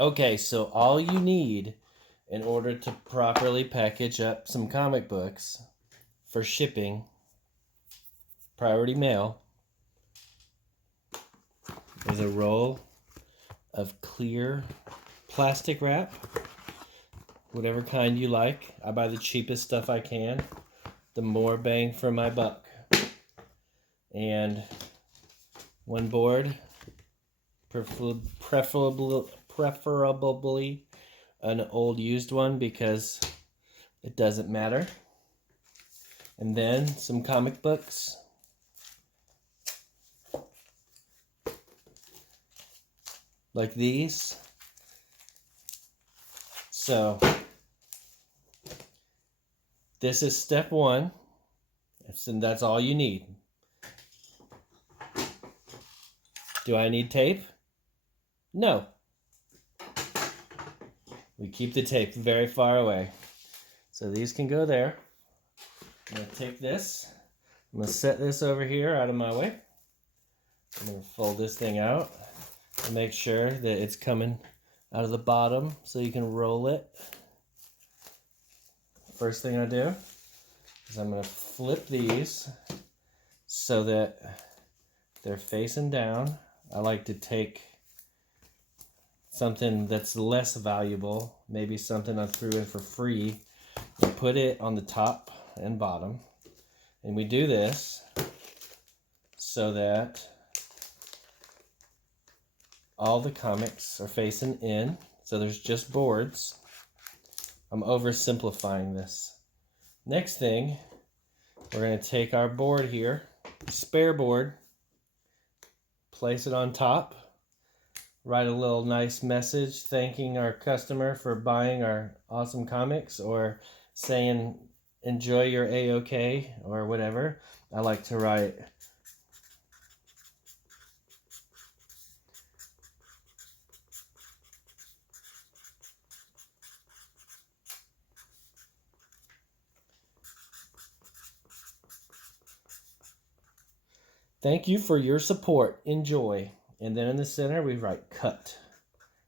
Okay, so all you need in order to properly package up some comic books for shipping, priority mail, is a roll of clear plastic wrap, whatever kind you like. I buy the cheapest stuff I can, the more bang for my buck. And one board, preferably an old used one because it doesn't matter. And then some comic books. Like these. So this is step one. And that's all you need. Do I need tape? No. We keep the tape very far away. So these can go there. I'm going to take this. I'm going to set this over here out of my way. I'm going to fold this thing out and make sure that it's coming out of the bottom so you can roll it. First thing I do is I'm going to flip these so that they're facing down. I like to take something that's less valuable, maybe something I threw in for free, and put it on the top and bottom. And we do this so that all the comics are facing in, so there's just boards. I'm oversimplifying this. Next thing, we're going to take our board here, spare board, place it on top, write a little nice message thanking our customer for buying our awesome comics, or saying enjoy your A-OK or whatever. I like to write thank you for your support, enjoy. And then in the center we write cut.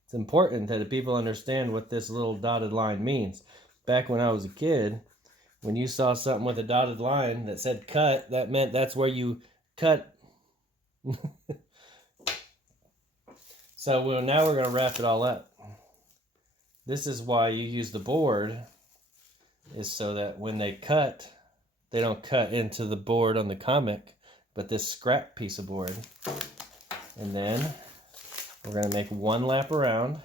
It's important that people understand what this little dotted line means. Back when I was a kid, when you saw something with a dotted line that said cut, that meant that's where you cut. So now we're going to wrap it all up. This is why you use the board, is so that when they cut, they don't cut into the board on the comic, but this scrap piece of board. And then we're going to make one lap around,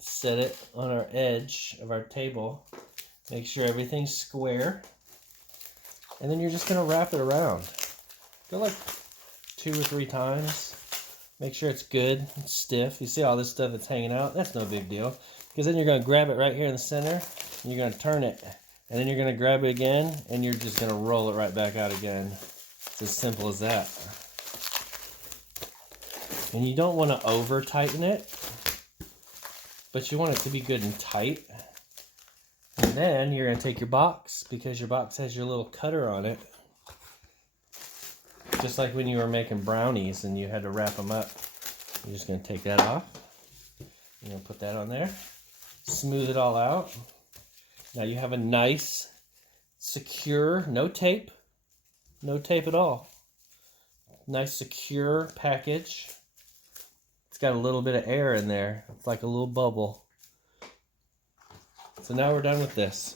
set it on our edge of our table, make sure everything's square, and then you're just going to wrap it around. Go like 2 or 3 times. Make sure it's good and stiff. You see all this stuff that's hanging out? That's no big deal. Because then you're going to grab it right here in the center, and you're going to turn it. And then you're going to grab it again, and you're just going to roll it right back out again. It's as simple as that. And you don't want to over tighten it, but you want it to be good and tight. And then you're going to take your box, because your box has your little cutter on it. Just like when you were making brownies and you had to wrap them up. You're just going to take that off. You're going to put that on there. Smooth it all out. Now you have a nice, secure, no tape at all. Nice, secure package. It's got a little bit of air in there. It's like a little bubble. So now we're done with this.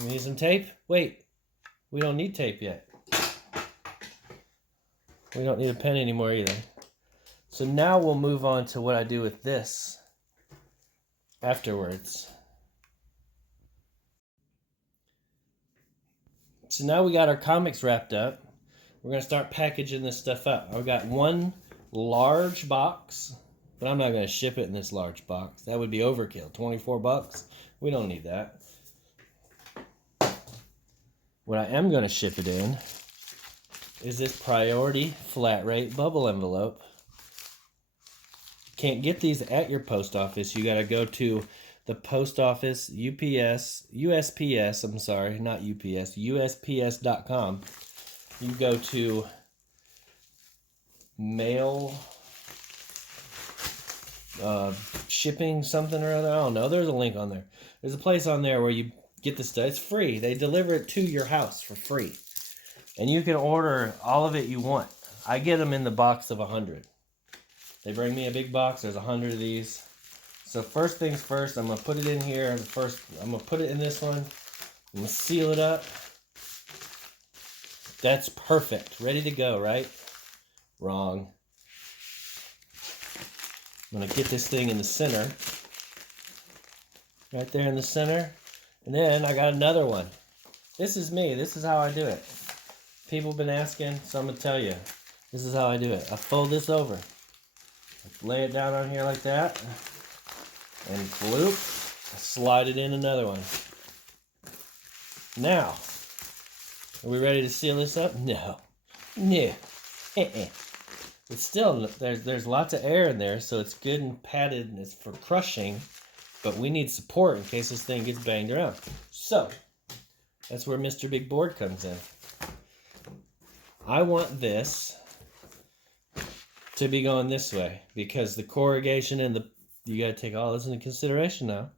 We need some tape? Wait, we don't need tape yet. We don't need a pen anymore either. So now we'll move on to what I do with this afterwards. So now we got our comics wrapped up. We're going to start packaging this stuff up. I've got one large box, but I'm not going to ship it in this large box. That would be overkill. $24. We don't need that. What I am going to ship it in is this priority flat rate bubble envelope. Can't get these at your post office. You got to go to the post office, USPS, I'm sorry, not UPS, USPS.com. You go to mail shipping something or other. I don't know. There's a link on there. There's a place on there where you get the stuff. It's free. They deliver it to your house for free. And you can order all of it you want. I get them in the box of 100. They bring me a big box. There's 100 of these. So first things first, I'm going to put it in here. I'm going to put it in this one. I'm going to seal it up. That's perfect. Ready to go, right? Wrong. I'm going to get this thing in the center. Right there in the center. And then I got another one. This is me. This is how I do it. People have been asking, so I'm going to tell you. This is how I do it. I fold this over. I lay it down on here like that. And bloop. I slide it in another one. Now, are we ready to seal this up? No. No. It's still, there's lots of air in there, so it's good and padded and it's for crushing. But we need support in case this thing gets banged around. So, that's where Mr. Big Board comes in. I want this to be going this way because the corrugation and you got to take all this into consideration now.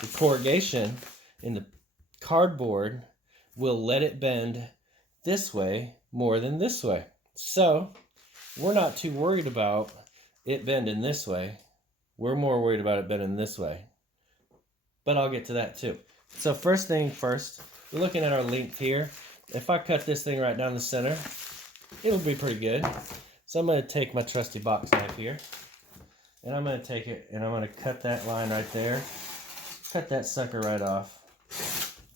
The corrugation in the cardboard will let it bend this way more than this way. So, we're not too worried about it bending this way. We're more worried about it bending this way. But I'll get to that too. So first thing first, we're looking at our length here. If I cut this thing right down the center, it'll be pretty good. So I'm going to take my trusty box knife here. And I'm going to take it and I'm going to cut that line right there. Cut that sucker right off.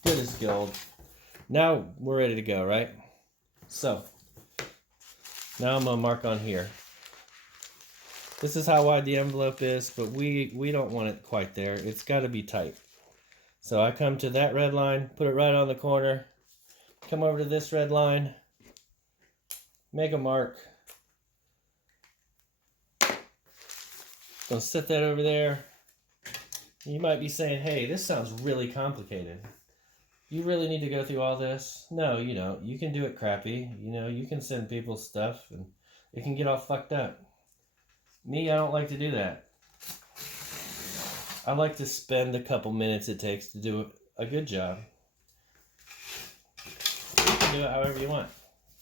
Good as gold. Now we're ready to go, right? So, now I'm going to mark on here. This is how wide the envelope is, but we don't want it quite there. It's got to be tight. So I come to that red line, put it right on the corner, come over to this red line, make a mark. Gonna set that over there. You might be saying, hey, this sounds really complicated. You really need to go through all this? No, you don't. You can do it crappy. You know, you can send people stuff and it can get all fucked up. Me, I don't like to do that. I like to spend the couple minutes it takes to do a good job. You can do it however you want.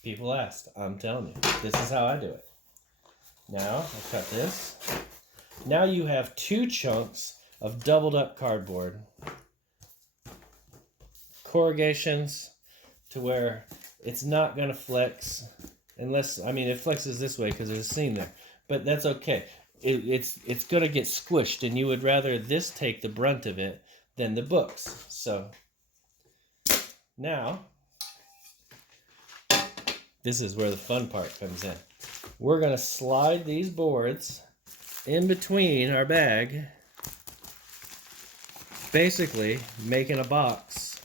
People asked. I'm telling you. This is how I do it. Now, I'll cut this. Now you have 2 chunks of doubled up cardboard. Corrugations to where it's not going to flex. Unless, I mean, it flexes this way because there's a seam there. But that's okay. It's going to get squished, and you would rather this take the brunt of it than the books. So, now, this is where the fun part comes in. We're going to slide these boards in between our bag, basically making a box.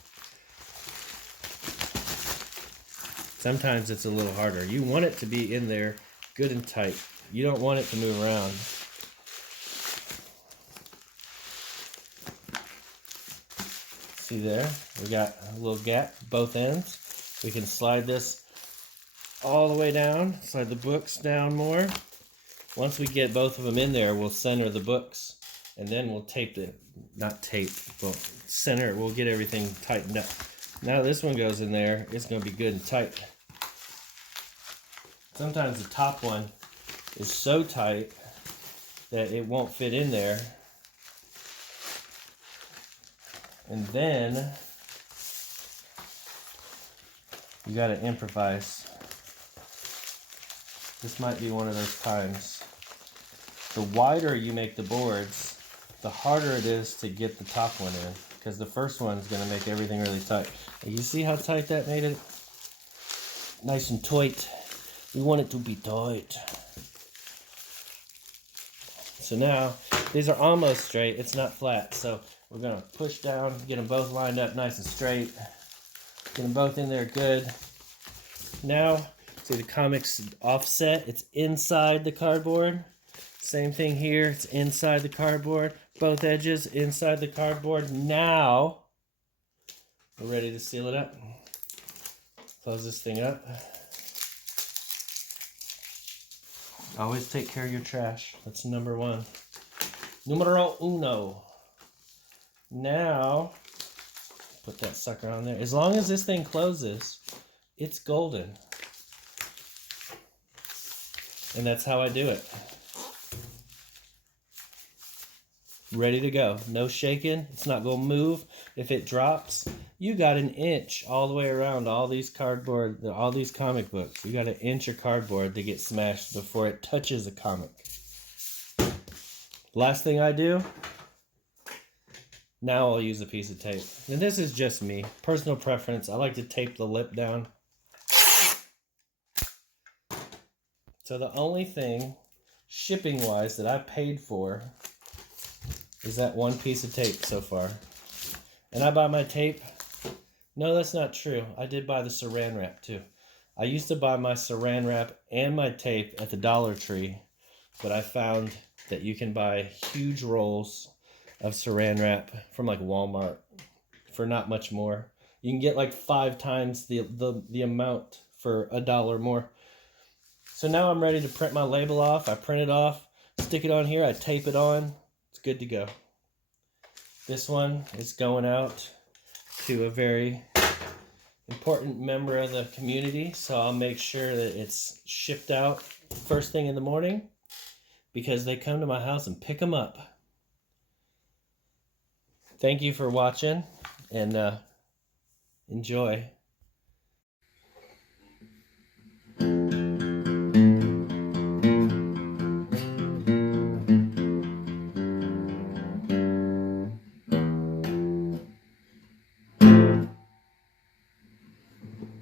Sometimes it's a little harder. You want it to be in there good and tight. You don't want it to move around. See there? We got a little gap both ends. We can slide this all the way down. Slide the books down more. Once we get both of them in there, we'll center the books. And then we'll tape it. Not tape, but center it. We'll get everything tightened up. Now this one goes in there. It's going to be good and tight. Sometimes the top one is so tight that it won't fit in there. And then you got to improvise. This might be one of those times. The wider you make the boards, the harder it is to get the top one in, because the first one's going to make everything really tight. And you see how tight that made it? Nice and tight. We want it to be tight. So now, these are almost straight. It's not flat. So we're going to push down, get them both lined up nice and straight. Get them both in there good. Now, see the comics offset? It's inside the cardboard. Same thing here. It's inside the cardboard. Both edges inside the cardboard. Now, we're ready to seal it up. Close this thing up. Always take care of your trash. That's number 1. Numero uno. Now, put that sucker on there. As long as this thing closes, it's golden. And that's how I do it. Ready to go. No shaking. It's not going to move. If it drops, you got an inch all the way around all these cardboard, all these comic books. You got an inch of cardboard to get smashed before it touches a comic. Last thing I do, now I'll use a piece of tape. And this is just me. Personal preference. I like to tape the lip down. So the only thing, shipping-wise, that I paid for is that one piece of tape so far. And I buy my tape. No, that's not true. I did buy the saran wrap too. I used to buy my saran wrap and my tape at the Dollar Tree, but I found that you can buy huge rolls of saran wrap from like Walmart for not much more. You can get like 5 times the amount for $1 more. So now I'm ready to print my label off. I print it off, stick it on here, I tape it on. It's good to go. This one is going out to a very important member of the community, so I'll make sure that it's shipped out first thing in the morning because they come to my house and pick them up. Thank you for watching and enjoy.